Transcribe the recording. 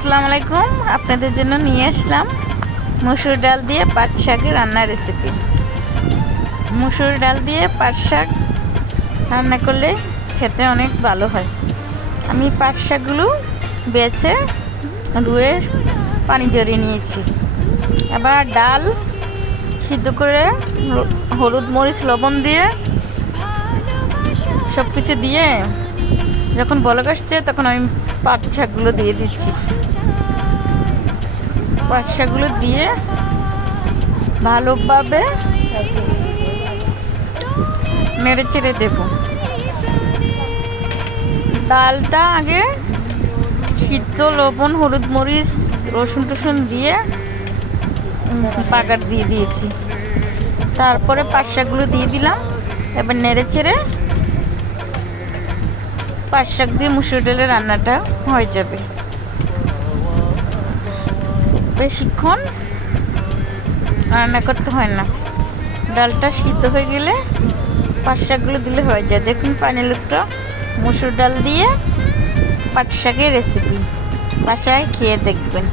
আসসালামু আলাইকুম। আপনাদের জন্য নিয়ে আসলাম মসুর ডাল দিয়ে পাট শাকের রান্নার রেসিপি। মসুর ডাল দিয়ে পাট শাক রান্না করলে খেতে অনেক ভালো হয়। আমি পাট শাকগুলো বেছে ধুয়ে পানি ঝরিয়ে নিয়েছি। এবার ডাল সিদ্ধ করে হলুদ মরিচ লবণ দিয়ে সব কিছু দিয়ে যখন বলক আসছে তখন আমি পাট শাকগুলো দিয়ে দিচ্ছি। পাট শাকগুলো দিয়ে ভালোভাবে নেড়ে চেড়ে দেব। ডালটা আগে সিদ্ধ লবণ হলুদ মরিচ রসুন টসুন দিয়ে বাগার দিয়ে দিয়েছি। তারপরে পাট শাকগুলো দিয়ে দিলাম। এবার নেড়ে চেড়ে পাট শাক দিয়ে মুসুর ডালের রান্নাটা হয়ে যাবে। বেশিক্ষণ রান্না করতে হয় না। ডালটা সিদ্ধ হয়ে গেলে পাট শাকগুলো দিলে হয়ে যায়। দেখুন পানিযুক্ত মুসুর ডাল দিয়ে পাট শাকের রেসিপি, বাসায় খেয়ে দেখবেন।